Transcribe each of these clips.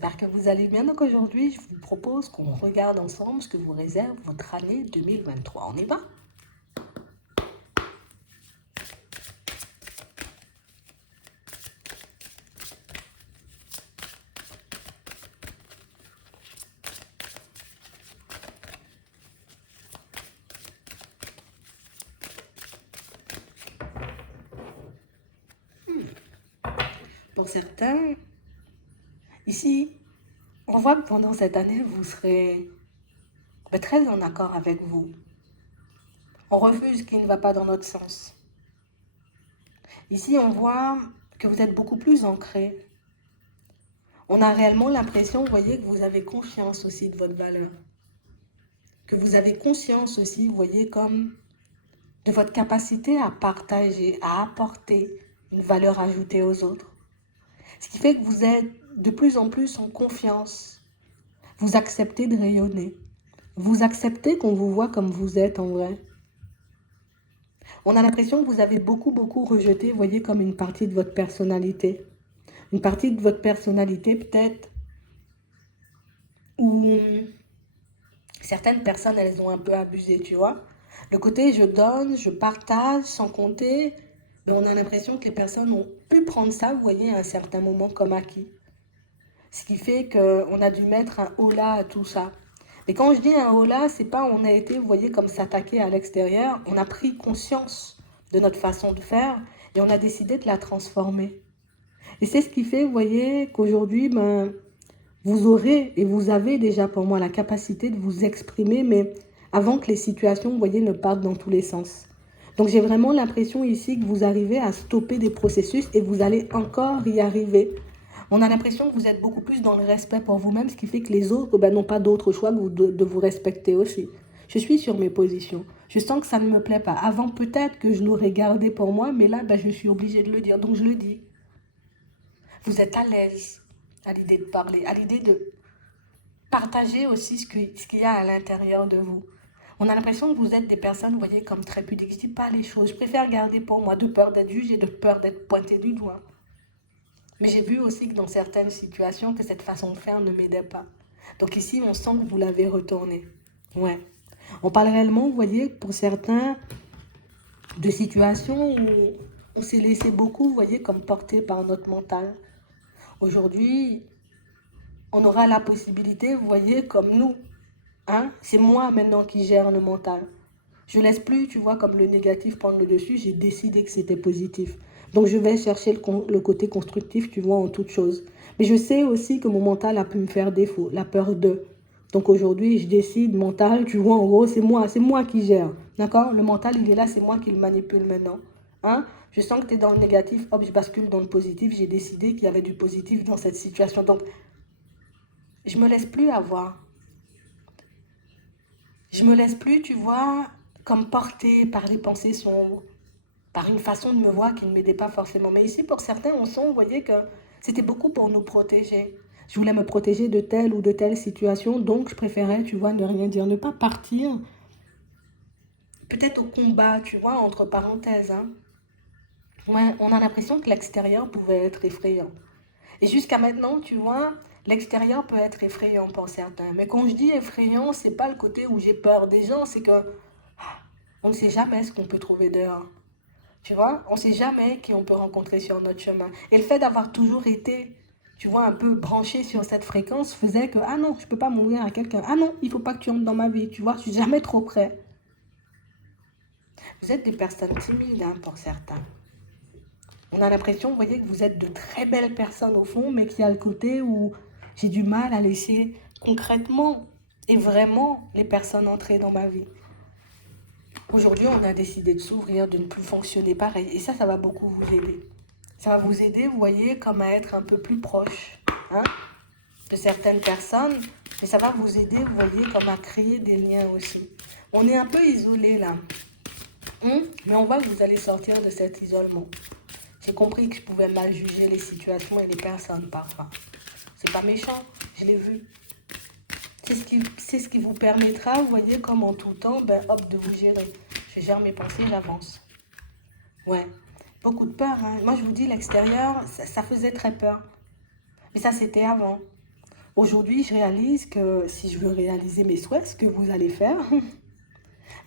j'espère que vous allez bien. Donc aujourd'hui, je vous propose qu'on regarde ensemble ce que vous réserve votre année 2023. On y va? Pour certains, ici, on voit que pendant cette année, vous serez très en accord avec vous. On refuse ce qui ne va pas dans notre sens. Ici, on voit que vous êtes beaucoup plus ancré. On a réellement l'impression, vous voyez, que vous avez conscience aussi de votre valeur. Que vous avez conscience aussi, vous voyez, comme de votre capacité à partager, à apporter une valeur ajoutée aux autres. Ce qui fait que vous êtes de plus en plus en confiance. Vous acceptez de rayonner. Vous acceptez qu'on vous voit comme vous êtes en vrai. On a l'impression que vous avez beaucoup rejeté, vous voyez, comme une partie de votre personnalité. Une partie de votre personnalité peut-être où certaines personnes, elles ont un peu abusé, tu vois. Le côté je donne, je partage sans compter, mais on a l'impression que les personnes ont pu prendre ça, vous voyez, à un certain moment comme acquis. Ce qui fait qu'on a dû mettre un holà à tout ça. Et quand je dis un holà, c'est pas on a été, vous voyez, comme s'attaquer à l'extérieur. On a pris conscience de notre façon de faire et on a décidé de la transformer. Et c'est ce qui fait, vous voyez, qu'aujourd'hui, vous aurez et vous avez déjà pour moi la capacité de vous exprimer, mais avant que les situations, vous voyez, ne partent dans tous les sens. Donc j'ai vraiment l'impression ici que vous arrivez à stopper des processus et vous allez encore y arriver. On a l'impression que vous êtes beaucoup plus dans le respect pour vous-même, ce qui fait que les autres n'ont pas d'autre choix que de vous respecter aussi. Je suis sur mes positions. Je sens que ça ne me plaît pas. Avant, peut-être que je l'aurais gardé pour moi, mais là, je suis obligée de le dire. Donc, je le dis. Vous êtes à l'aise à l'idée de parler, à l'idée de partager aussi ce qu'il y a à l'intérieur de vous. On a l'impression que vous êtes des personnes, vous voyez, comme très pudiques. Je ne dis pas les choses. Je préfère garder pour moi de peur d'être jugée, de peur d'être pointée du doigt. Mais j'ai vu aussi que dans certaines situations, que cette façon de faire ne m'aidait pas. Donc ici, on sent que vous l'avez retourné. Ouais. On parle réellement, vous voyez, pour certains, de situations où on s'est laissé beaucoup, vous voyez, comme porté par notre mental. Aujourd'hui, on aura la possibilité, vous voyez, comme nous. Hein? C'est moi maintenant qui gère le mental. Je ne laisse plus, tu vois, comme le négatif prendre le dessus. J'ai décidé que c'était positif. Donc, je vais chercher le côté constructif, tu vois, en toute chose. Mais je sais aussi que mon mental a pu me faire défaut, la peur de. Donc, aujourd'hui, je décide, mental, tu vois, en gros, c'est moi qui gère. D'accord? Le mental, il est là, c'est moi qui le manipule maintenant. Hein? Je sens que tu es dans le négatif, hop, je bascule dans le positif. J'ai décidé qu'il y avait du positif dans cette situation. Donc, je ne me laisse plus avoir. Je me laisse plus, tu vois, comme portée par les pensées sombres, par une façon de me voir qui ne m'aidait pas forcément. Mais ici, pour certains, on sent, vous voyez, que c'était beaucoup pour nous protéger. Je voulais me protéger de telle ou de telle situation, donc je préférais, tu vois, ne rien dire, ne pas partir. Peut-être au combat, tu vois, entre parenthèses. Hein. Ouais, on a l'impression que l'extérieur pouvait être effrayant. Et jusqu'à maintenant, tu vois, l'extérieur peut être effrayant pour certains. Mais quand je dis effrayant, c'est pas le côté où j'ai peur des gens, c'est que on ne sait jamais ce qu'on peut trouver dehors. Tu vois, on ne sait jamais qui on peut rencontrer sur notre chemin. Et le fait d'avoir toujours été, tu vois, un peu branché sur cette fréquence faisait que, ah non, je ne peux pas mourir à quelqu'un. Ah non, il ne faut pas que tu entres dans ma vie. Tu vois, je suis jamais trop près. Vous êtes des personnes timides, hein, pour certains. On a l'impression, vous voyez, que vous êtes de très belles personnes au fond, mais qu'il y a le côté où j'ai du mal à laisser concrètement et vraiment les personnes entrer dans ma vie. Aujourd'hui, on a décidé de s'ouvrir, de ne plus fonctionner pareil. Et ça va beaucoup vous aider. Ça va vous aider, vous voyez, comme à être un peu plus proche hein, de certaines personnes. Mais ça va vous aider, vous voyez, comme à créer des liens aussi. On est un peu isolé là. Mais on voit que vous allez sortir de cet isolement. J'ai compris que je pouvais mal juger les situations et les personnes parfois. C'est pas méchant, je l'ai vu. C'est ce qui vous permettra, vous voyez, comme en tout temps, hop, de vous gérer. Je gère mes pensées, j'avance. Ouais, beaucoup de peur. Hein. Moi, je vous dis, l'extérieur, ça faisait très peur. Mais ça, c'était avant. Aujourd'hui, je réalise que si je veux réaliser mes souhaits, ce que vous allez faire,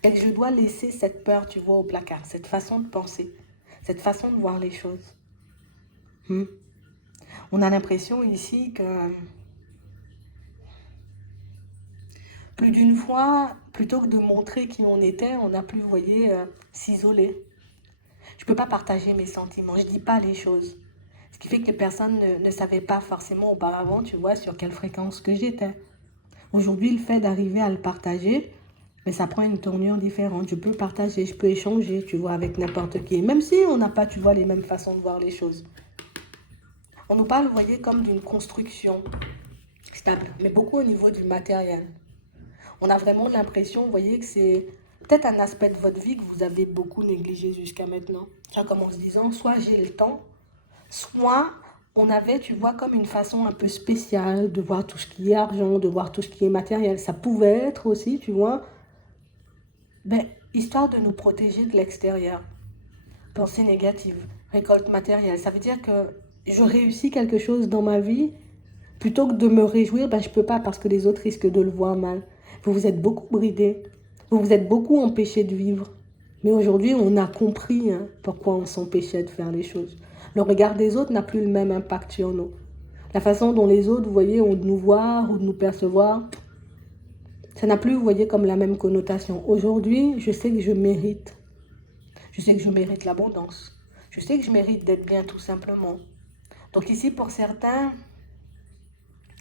et que je dois laisser cette peur, tu vois, au placard, cette façon de penser, cette façon de voir les choses. Hmm. On a l'impression ici que plus d'une fois, plutôt que de montrer qui on était, on a pu, vous voyez, s'isoler. Je ne peux pas partager mes sentiments, je ne dis pas les choses. Ce qui fait que les personnes ne savaient pas forcément auparavant, tu vois, sur quelle fréquence que j'étais. Aujourd'hui, le fait d'arriver à le partager, mais ça prend une tournure différente. Je peux partager, je peux échanger, tu vois, avec n'importe qui. Même si on n'a pas, tu vois, les mêmes façons de voir les choses. On nous parle, vous voyez, comme d'une construction stable, mais beaucoup au niveau du matériel. On a vraiment l'impression, vous voyez, que c'est peut-être un aspect de votre vie que vous avez beaucoup négligé jusqu'à maintenant. Ça commence en se disant, soit j'ai le temps, soit on avait, tu vois, comme une façon un peu spéciale de voir tout ce qui est argent, de voir tout ce qui est matériel. Ça pouvait être aussi, tu vois, ben, histoire de nous protéger de l'extérieur. Pensée négative, récolte matérielle. Ça veut dire que je réussis quelque chose dans ma vie, plutôt que de me réjouir, ben, je ne peux pas parce que les autres risquent de le voir mal. Vous vous êtes beaucoup bridé, vous vous êtes beaucoup empêché de vivre. Mais aujourd'hui, on a compris pourquoi on s'empêchait de faire les choses. Le regard des autres n'a plus le même impact sur nous. La façon dont les autres, vous voyez, ont de nous voir ou de nous percevoir, ça n'a plus, vous voyez, comme la même connotation. Aujourd'hui, je sais que je mérite. Je sais que je mérite l'abondance. Je sais que je mérite d'être bien tout simplement. Donc ici, pour certains,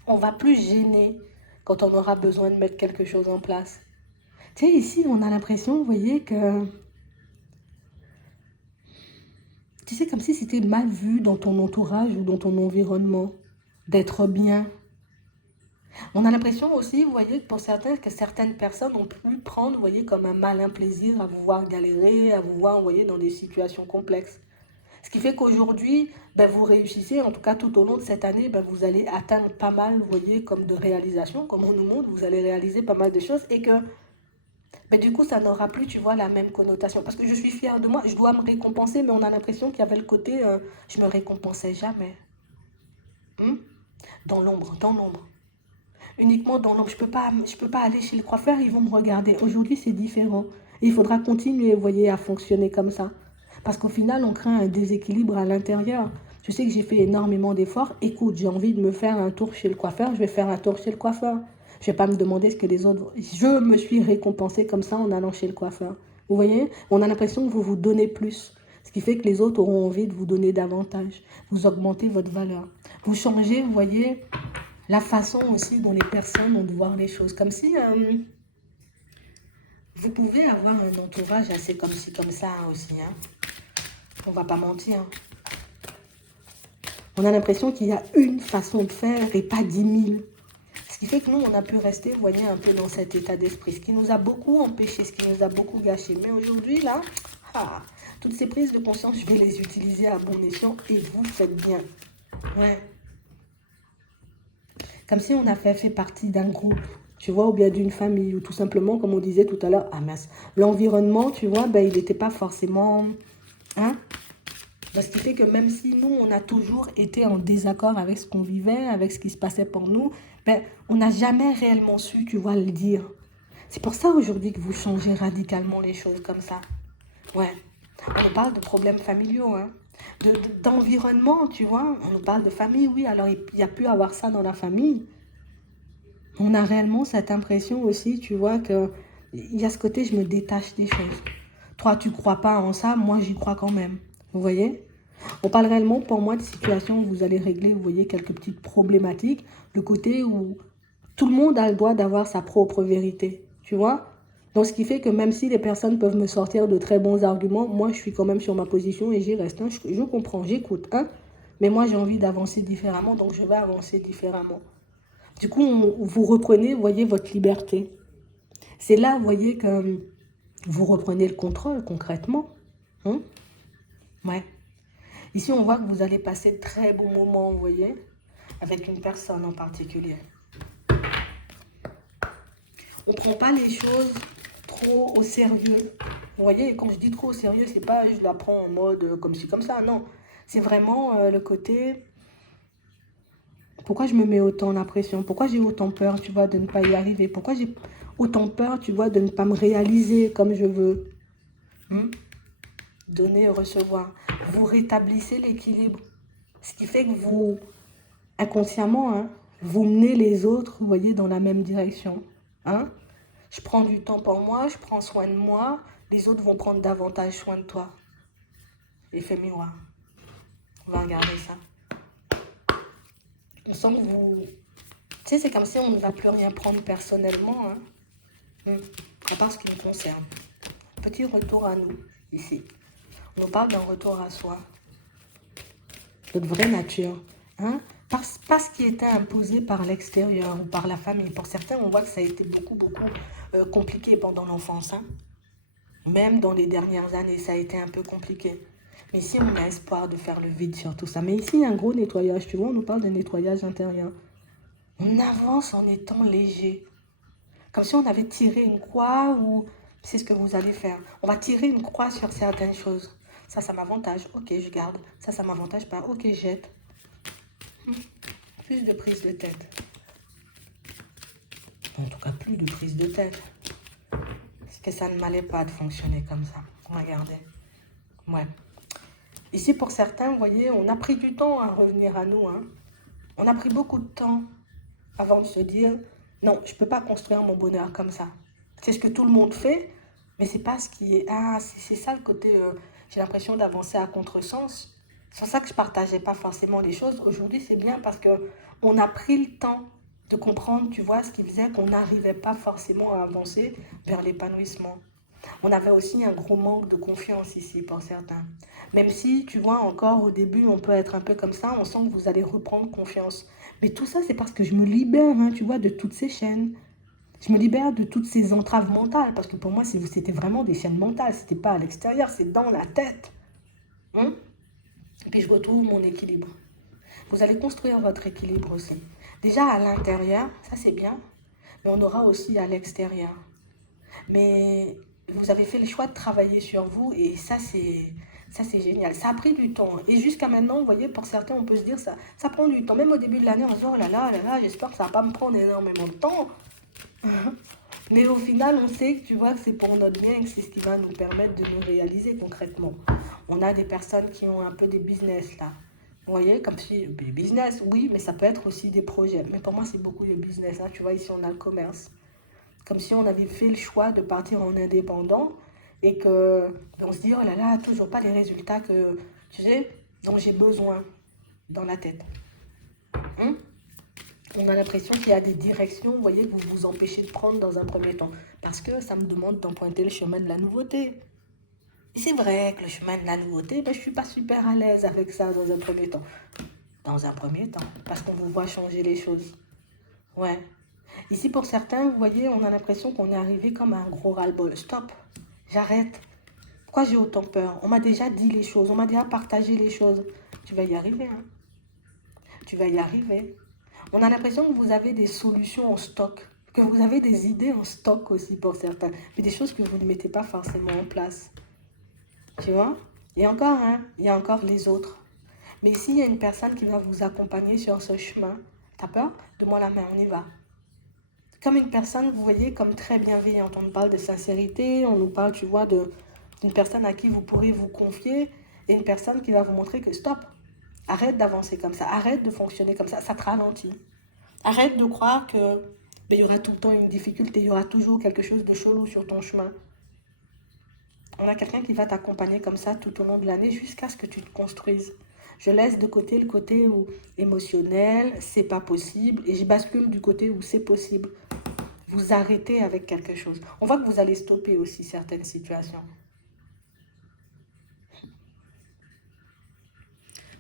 on va plus gêner quand on aura besoin de mettre quelque chose en place. Tu sais, ici, on a l'impression, vous voyez, que... Tu sais, comme si c'était mal vu dans ton entourage ou dans ton environnement, d'être bien. On a l'impression aussi, vous voyez, pour certains, que certaines personnes ont pu prendre, vous voyez, comme un malin plaisir à vous voir galérer, à vous voir, vous voyez, dans des situations complexes. Ce qui fait qu'aujourd'hui, ben, vous réussissez, en tout cas tout au long de cette année, ben, vous allez atteindre pas mal, vous voyez, comme de réalisations, comme on nous montre, vous allez réaliser pas mal de choses et que, ben, du coup, ça n'aura plus, tu vois, la même connotation. Parce que je suis fière de moi, je dois me récompenser, mais on a l'impression qu'il y avait le côté, je me récompensais jamais. Hmm. Dans l'ombre, dans l'ombre. Uniquement dans l'ombre. Je peux pas aller chez le coiffeur, ils vont me regarder. Aujourd'hui, c'est différent. Et il faudra continuer, vous voyez, à fonctionner comme ça. Parce qu'au final, on craint un déséquilibre à l'intérieur. Je sais que j'ai fait énormément d'efforts. Écoute, j'ai envie de me faire un tour chez le coiffeur, je vais faire un tour chez le coiffeur. Je vais pas me demander ce que les autres... Je me suis récompensée comme ça en allant chez le coiffeur. Vous voyez, on a l'impression que vous vous donnez plus. Ce qui fait que les autres auront envie de vous donner davantage. Vous augmentez votre valeur. Vous changez, vous voyez, la façon aussi dont les personnes ont de voir les choses. Comme si vous pouvez avoir un entourage assez comme ci, comme ça aussi. Hein. On va pas mentir. On a l'impression qu'il y a une façon de faire et pas 10 000. Ce qui fait que nous, on a pu rester, vous voyez, un peu dans cet état d'esprit. Ce qui nous a beaucoup empêché, ce qui nous a beaucoup gâché. Mais aujourd'hui, là, toutes ces prises de conscience, je vais les utiliser à bon escient et vous faites bien. Ouais. Comme si on avait fait partie d'un groupe, tu vois, ou bien d'une famille, ou tout simplement, comme on disait tout à l'heure, ah mince, l'environnement, tu vois, ben, il n'était pas forcément... Hein? Ce qui fait que même si nous, on a toujours été en désaccord avec ce qu'on vivait, avec ce qui se passait pour nous, ben, on n'a jamais réellement su, tu vois, le dire. C'est pour ça aujourd'hui que vous changez radicalement les choses comme ça. Ouais. On nous parle de problèmes familiaux, hein. D'environnement, tu vois. On nous parle de famille, oui, alors il y a pu avoir ça dans la famille. On a réellement cette impression aussi, tu vois, que il y a ce côté, je me détache des choses. Toi, tu crois pas en ça, moi, j'y crois quand même. Vous voyez? On parle réellement, pour moi, de situations où vous allez régler, vous voyez, quelques petites problématiques. Le côté où tout le monde a le droit d'avoir sa propre vérité, tu vois? Donc, ce qui fait que même si les personnes peuvent me sortir de très bons arguments, moi, je suis quand même sur ma position et j'y reste. Hein. Je comprends, j'écoute. Hein. Mais moi, j'ai envie d'avancer différemment, donc je vais avancer différemment. Du coup, vous reprenez, vous voyez, votre liberté. C'est là, vous voyez, que vous reprenez le contrôle concrètement. Hein? Ouais. Ici, on voit que vous allez passer de très bons moments, vous voyez, avec une personne en particulier. On ne prend pas les choses trop au sérieux. Vous voyez, quand je dis trop au sérieux, c'est pas je la prends en mode comme ci, comme ça, non. C'est vraiment le côté... Pourquoi je me mets autant la pression? Pourquoi j'ai autant peur, tu vois, de ne pas y arriver? Pourquoi j'ai autant peur, tu vois, de ne pas me réaliser comme je veux? Donner et recevoir. Vous rétablissez l'équilibre. Ce qui fait que vous, inconsciemment, hein, vous menez les autres, vous voyez, dans la même direction. Hein? Je prends du temps pour moi, je prends soin de moi, les autres vont prendre davantage soin de toi. Effet miroir. On va regarder ça. On sent que vous... Tu sais, c'est comme si on ne va plus rien prendre personnellement, hein. À part ce qui nous concerne. Petit retour à nous, ici. On nous parle d'un retour à soi. Notre vraie nature. Hein? Pas ce qui était imposé par l'extérieur ou par la famille. Pour certains, on voit que ça a été beaucoup compliqué pendant l'enfance. Hein? Même dans les dernières années, ça a été un peu compliqué. Mais ici, on a espoir de faire le vide sur tout ça. Mais ici, il y a un gros nettoyage. Tu vois, on nous parle de nettoyage intérieur. On avance en étant léger. Comme si on avait tiré une croix ou... C'est ce que vous allez faire. On va tirer une croix sur certaines choses. Ça m'avantage. Ok, je garde. Ça m'avantage pas. Ok, je jette. Plus de prise de tête. En tout cas, plus de prise de tête. Parce que ça ne m'allait pas de fonctionner comme ça. Regardez. Ouais. Ici, pour certains, vous voyez, on a pris du temps à revenir à nous. Hein. On a pris beaucoup de temps avant de se dire, non, je ne peux pas construire mon bonheur comme ça. C'est ce que tout le monde fait, mais c'est pas ce qui est... Ah, c'est ça le côté... j'ai l'impression d'avancer à contresens. C'est pour ça que je ne partageais pas forcément les choses. Aujourd'hui, c'est bien parce qu'on a pris le temps de comprendre, tu vois, ce qui faisait qu'on n'arrivait pas forcément à avancer vers l'épanouissement. On avait aussi un gros manque de confiance ici pour certains. Même si, tu vois, encore au début, on peut être un peu comme ça, on sent que vous allez reprendre confiance. Mais tout ça, c'est parce que je me libère, hein, tu vois, de toutes ces chaînes. Je me libère de toutes ces entraves mentales. Parce que pour moi, c'était vraiment des chaînes mentales. C'était pas à l'extérieur, c'est dans la tête. Hein? Et puis je retrouve mon équilibre. Vous allez construire votre équilibre aussi. Déjà à l'intérieur, ça c'est bien. Mais on aura aussi à l'extérieur. Mais vous avez fait le choix de travailler sur vous et ça c'est génial. Ça a pris du temps. Et jusqu'à maintenant, vous voyez, pour certains, on peut se dire ça prend du temps. Même au début de l'année, on se dit, oh là là, j'espère que ça va pas me prendre énormément de temps. Mais au final, on sait que tu vois que c'est pour notre bien et que c'est ce qui va nous permettre de nous réaliser concrètement. On a des personnes qui ont un peu des business là. Vous voyez, comme si, des business, oui, mais ça peut être aussi des projets. Mais pour moi, c'est beaucoup de business. Hein. Tu vois, ici, on a le commerce. Comme si on avait fait le choix de partir en indépendant et qu'on se dit, oh là là, toujours pas les résultats que, tu sais, dont j'ai besoin dans la tête. Hein? On a l'impression qu'il y a des directions, vous voyez, que vous vous empêchez de prendre dans un premier temps. Parce que ça me demande d'emprunter le chemin de la nouveauté. Et c'est vrai que le chemin de la nouveauté, ben, je ne suis pas super à l'aise avec ça dans un premier temps. Dans un premier temps, parce qu'on vous voit changer les choses. Ouais. Ici, pour certains, vous voyez, on a l'impression qu'on est arrivé comme à un gros ras-le-bol. Stop, j'arrête. Pourquoi j'ai autant peur? On m'a déjà dit les choses, on m'a déjà partagé les choses. Tu vas y arriver, hein. Tu vas y arriver. On a l'impression que vous avez des solutions en stock, que vous avez des idées en stock aussi pour certains, mais des choses que vous ne mettez pas forcément en place. Tu vois? Et encore, hein, il y a encore les autres. Mais s'il y a une personne qui va vous accompagner sur ce chemin, t'as peur? Donne-moi la main, on y va. Comme une personne, vous voyez, comme très bienveillante. On nous parle de sincérité, on nous parle, tu vois, d'une personne à qui vous pourrez vous confier et une personne qui va vous montrer que stop, arrête d'avancer comme ça, arrête de fonctionner comme ça te ralentit. Arrête de croire que il y aura tout le temps une difficulté, il y aura toujours quelque chose de chelou sur ton chemin. On a quelqu'un qui va t'accompagner comme ça tout au long de l'année jusqu'à ce que tu te construises. Je laisse de côté le côté où émotionnel, c'est pas possible, et je bascule du côté où c'est possible. Vous arrêtez avec quelque chose. On voit que vous allez stopper aussi certaines situations.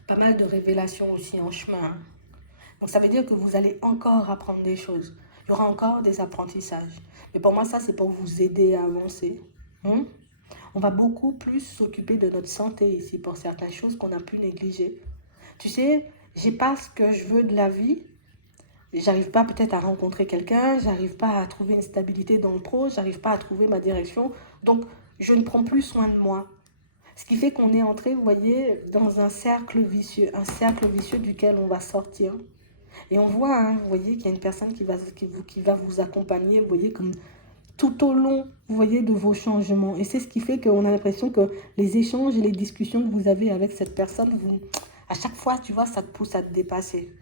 Pas mal de révélations aussi en chemin. Donc ça veut dire que vous allez encore apprendre des choses. Il y aura encore des apprentissages. Mais pour moi, ça, c'est pour vous aider à avancer. On va beaucoup plus s'occuper de notre santé ici pour certaines choses qu'on a pu négliger. Tu sais, j'ai pas ce que je veux de la vie. J'arrive pas peut-être à rencontrer quelqu'un, j'arrive pas à trouver une stabilité dans le pro, j'arrive pas à trouver ma direction. Donc, je ne prends plus soin de moi. Ce qui fait qu'on est entré, vous voyez, dans un cercle vicieux duquel on va sortir. Et on voit, hein, vous voyez qu'il y a une personne qui va vous accompagner, vous voyez, comme tout au long, vous voyez, de vos changements. Et c'est ce qui fait qu'on a l'impression que les échanges et les discussions que vous avez avec cette personne, à chaque fois, tu vois, ça te pousse à te dépasser.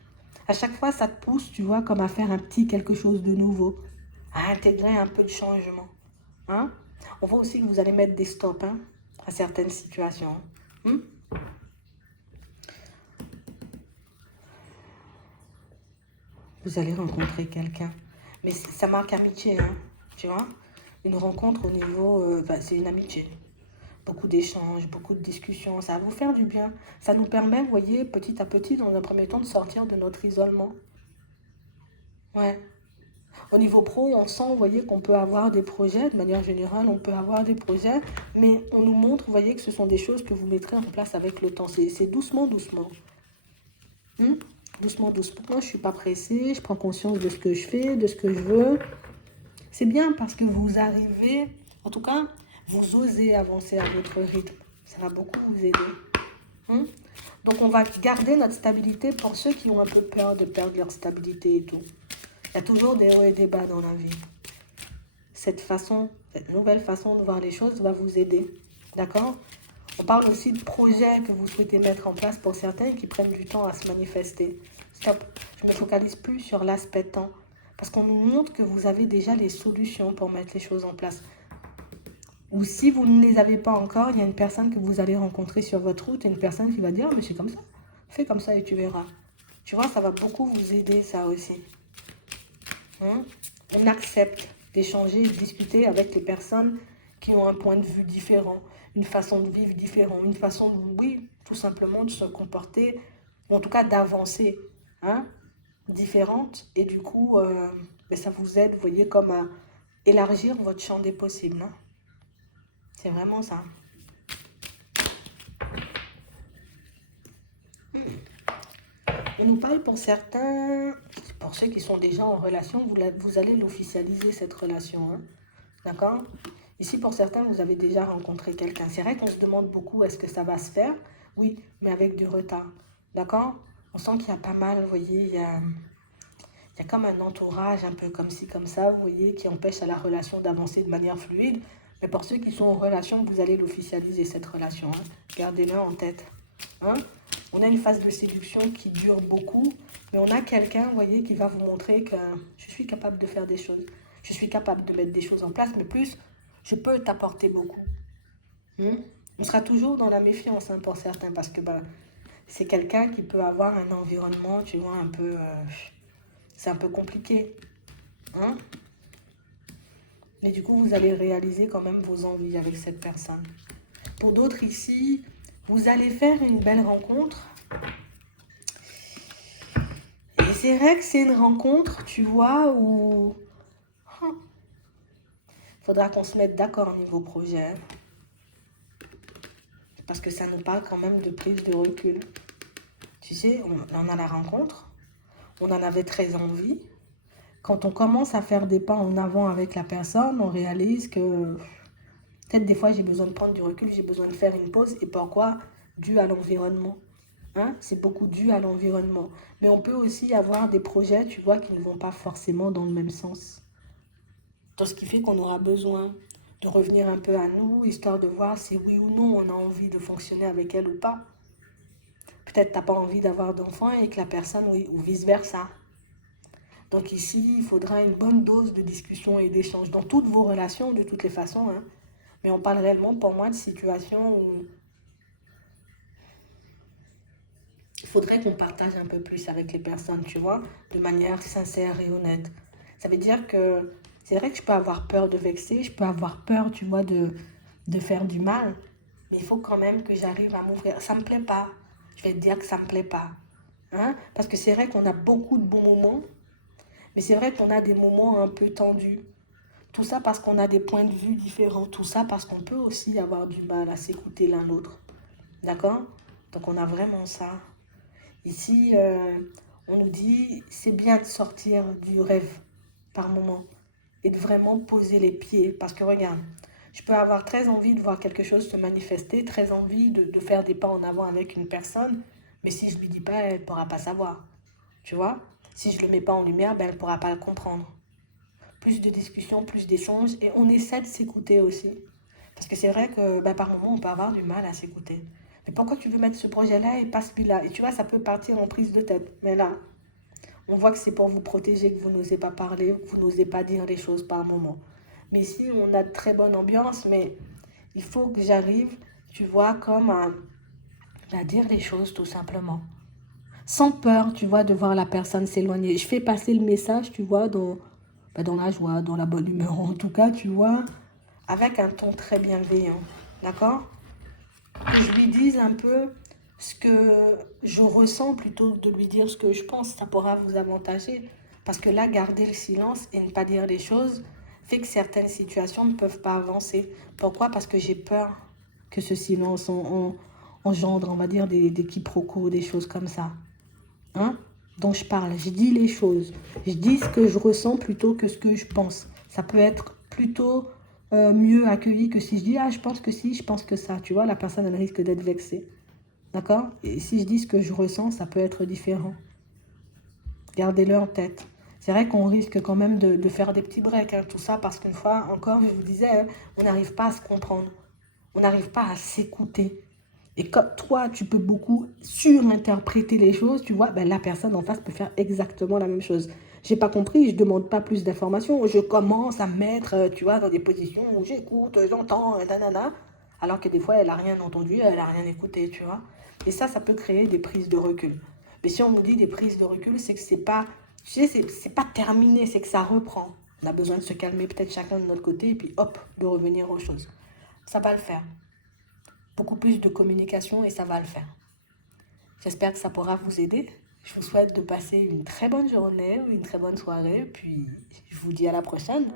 À chaque fois, ça te pousse, tu vois, comme à faire un petit quelque chose de nouveau, à intégrer un peu de changement. Hein? On voit aussi que vous allez mettre des stops, hein, à certaines situations. Hein. Vous allez rencontrer quelqu'un. Mais ça marque amitié, hein, tu vois. Une rencontre au niveau, c'est une amitié. Beaucoup d'échanges, beaucoup de discussions, ça va vous faire du bien. Ça nous permet, vous voyez, petit à petit, dans un premier temps, de sortir de notre isolement. Ouais. Au niveau pro, on sent, vous voyez, qu'on peut avoir des projets, de manière générale, on peut avoir des projets, mais on nous montre, vous voyez, que ce sont des choses que vous mettrez en place avec le temps. C'est doucement, doucement. Hmm. Doucement, doucement. Je ne suis pas pressée, je prends conscience de ce que je fais, de ce que je veux. C'est bien parce que vous arrivez, en tout cas, vous osez avancer à votre rythme. Ça va beaucoup vous aider. Hmm. Donc, on va garder notre stabilité pour ceux qui ont un peu peur de perdre leur stabilité et tout. Il y a toujours des hauts et des bas dans la vie. Cette nouvelle façon de voir les choses va vous aider. D'accord? On parle aussi de projets que vous souhaitez mettre en place pour certains qui prennent du temps à se manifester. Stop. Je ne me focalise plus sur l'aspect temps. Parce qu'on nous montre que vous avez déjà les solutions pour mettre les choses en place. Ou si vous ne les avez pas encore, il y a une personne que vous allez rencontrer sur votre route et une personne qui va dire, mais c'est comme ça. Fais comme ça et tu verras. Tu vois, ça va beaucoup vous aider, ça aussi. Hein? On accepte d'échanger, de discuter avec les personnes qui ont un point de vue différent, une façon de vivre différente, une façon, oui, tout simplement de se comporter, ou en tout cas d'avancer, hein, différente. Et du coup, ça vous aide, vous voyez, comme à élargir votre champ des possibles. Hein. C'est vraiment ça. On nous parle pour certains, pour ceux qui sont déjà en relation, vous allez l'officialiser cette relation. Hein. D'accord? Ici, pour certains, vous avez déjà rencontré quelqu'un. C'est vrai qu'on se demande beaucoup, est-ce que ça va se faire? Oui, mais avec du retard. D'accord? On sent qu'il y a pas mal, vous voyez, il y a comme un entourage, un peu comme ci, comme ça, vous voyez, qui empêche à la relation d'avancer de manière fluide. Mais pour ceux qui sont en relation, vous allez l'officialiser, cette relation. Hein. Gardez-le en tête. Hein? On a une phase de séduction qui dure beaucoup, mais on a quelqu'un, vous voyez, qui va vous montrer que je suis capable de faire des choses. Je suis capable de mettre des choses en place, mais plus, je peux t'apporter beaucoup. On sera toujours dans la méfiance, hein, pour certains, parce que c'est quelqu'un qui peut avoir un environnement, tu vois, un peu... c'est un peu compliqué. Hein? Mais du coup, vous allez réaliser quand même vos envies avec cette personne. Pour d'autres ici, vous allez faire une belle rencontre. Et c'est vrai que c'est une rencontre, tu vois, où... faudra qu'on se mette d'accord niveau projet. Hein. Parce que ça nous parle quand même de prise de recul. Tu sais, on a la rencontre. On en avait très envie. Quand on commence à faire des pas en avant avec la personne, on réalise que peut-être des fois j'ai besoin de prendre du recul, j'ai besoin de faire une pause. Et pourquoi? Dû à l'environnement. Hein? C'est beaucoup dû à l'environnement. Mais on peut aussi avoir des projets, tu vois, qui ne vont pas forcément dans le même sens. Tout ce qui fait qu'on aura besoin de revenir un peu à nous, histoire de voir si oui ou non on a envie de fonctionner avec elle ou pas. Peut-être tu n'as pas envie d'avoir d'enfants et que la personne, oui, ou vice-versa. Donc ici, il faudra une bonne dose de discussion et d'échange dans toutes vos relations, de toutes les façons. Hein. Mais on parle réellement, pour moi, de situations où il faudrait qu'on partage un peu plus avec les personnes, tu vois, de manière sincère et honnête. Ça veut dire que c'est vrai que je peux avoir peur de vexer, je peux avoir peur, tu vois, de faire du mal. Mais il faut quand même que j'arrive à m'ouvrir. Ça ne me plaît pas. Je vais te dire que ça ne me plaît pas. Hein? Parce que c'est vrai qu'on a beaucoup de bons moments, mais c'est vrai qu'on a des moments un peu tendus. Tout ça parce qu'on a des points de vue différents. Tout ça parce qu'on peut aussi avoir du mal à s'écouter l'un l'autre. D'accord? Donc on a vraiment ça. Ici, on nous dit, c'est bien de sortir du rêve par moment et de vraiment poser les pieds. Parce que regarde, je peux avoir très envie de voir quelque chose se manifester, très envie de faire des pas en avant avec une personne, mais si je ne lui dis pas, elle ne pourra pas savoir. Tu vois? Si je ne le mets pas en lumière, ben, elle ne pourra pas le comprendre. Plus de discussions, plus d'échanges, et on essaie de s'écouter aussi. Parce que c'est vrai que ben, par moments, on peut avoir du mal à s'écouter. Mais pourquoi tu veux mettre ce projet-là et pas celui-là? Et tu vois, ça peut partir en prise de tête. Mais là, on voit que c'est pour vous protéger, que vous n'osez pas parler, que vous n'osez pas dire les choses par moment. Mais ici, on a de très bonne ambiance, mais il faut que j'arrive, tu vois, comme à dire les choses tout simplement. Sans peur, tu vois, de voir la personne s'éloigner. Je fais passer le message, tu vois, dans la joie, dans la bonne humeur, en tout cas, tu vois, avec un ton très bienveillant. D'accord? Que je lui dise un peu ce que je ressens plutôt que de lui dire ce que je pense. Ça pourra vous avantager. Parce que là, garder le silence et ne pas dire les choses fait que certaines situations ne peuvent pas avancer. Pourquoi? Parce que j'ai peur que ce silence engendre, on va dire, des quiproquos, des choses comme ça. Hein? Donc je parle, je dis les choses. Je dis ce que je ressens plutôt que ce que je pense. Ça peut être plutôt mieux accueilli que si je dis, ah, je pense que si, je pense que ça. Tu vois, la personne, elle risque d'être vexée. D'accord? Et si je dis ce que je ressens, ça peut être différent. Gardez-le en tête. C'est vrai qu'on risque quand même de faire des petits breaks, hein, tout ça, parce qu'une fois encore, je vous disais, hein, on n'arrive pas à se comprendre. On n'arrive pas à s'écouter. Et quand toi, tu peux beaucoup surinterpréter les choses, tu vois, ben, la personne en face peut faire exactement la même chose. J'ai pas compris, je demande pas plus d'informations, je commence à me mettre, tu vois, dans des positions où j'écoute, j'entends, nanana, alors que des fois, elle a rien entendu, elle a rien écouté, tu vois. Et ça peut créer des prises de recul. Mais si on nous dit des prises de recul, c'est que c'est pas, tu sais, c'est pas terminé, c'est que ça reprend. On a besoin de se calmer peut-être chacun de notre côté et puis hop, de revenir aux choses. Ça va le faire. Beaucoup plus de communication et ça va le faire. J'espère que ça pourra vous aider. Je vous souhaite de passer une très bonne journée ou une très bonne soirée. Puis je vous dis à la prochaine.